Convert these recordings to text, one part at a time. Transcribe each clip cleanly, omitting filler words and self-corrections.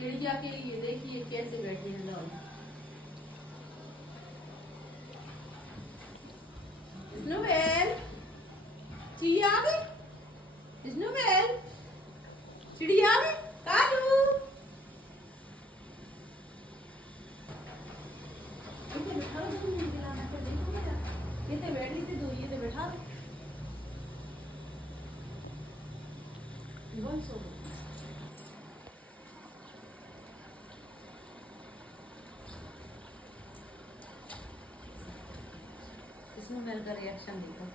चिड़िया के लिए देखिए कैसे बैठी है डॉल। स्नोबेल, चिड़िया आ गई। स्नोबेल, चिड़िया आ गई। कालू, इसे बैठा दो, नहीं दिलाना तो देखो बेटा, ये तो बैठी थी दो, ये तो बैठा दो। कौन सो गई? स्नोबेल का रिएक्शन देखो।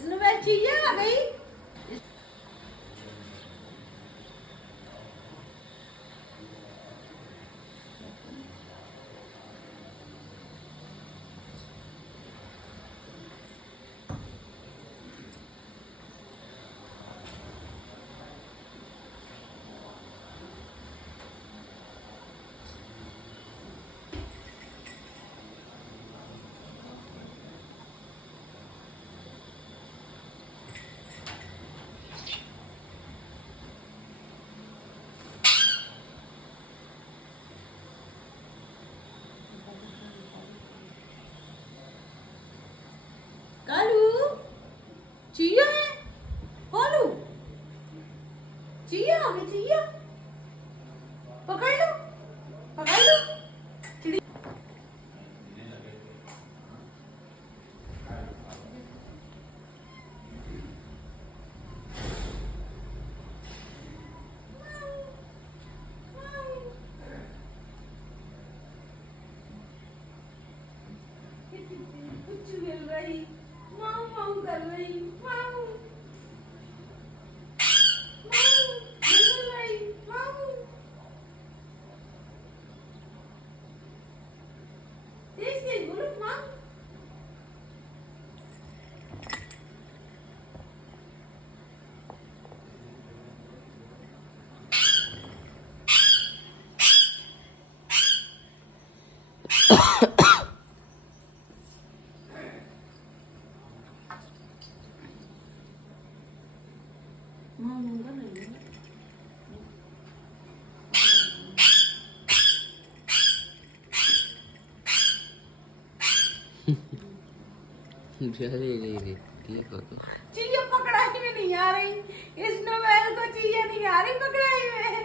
स्नोबेल चिड़िया आ गई। कालू, चिड़िया है। कालू, चिड़िया आ गई। चिड़िया पकड़ लो, पकड़ लो। चिड़िया कुछ मिल रही, माऊ माऊ कर रही, माऊ माऊ मिल रही, माऊ। तेज तेज बोलो, माऊ। माऊ कर रही है। चिड़िया पकड़ाई में नहीं आ रही। स्नोबेल को चिड़िया नहीं आ रही पकड़ाई में।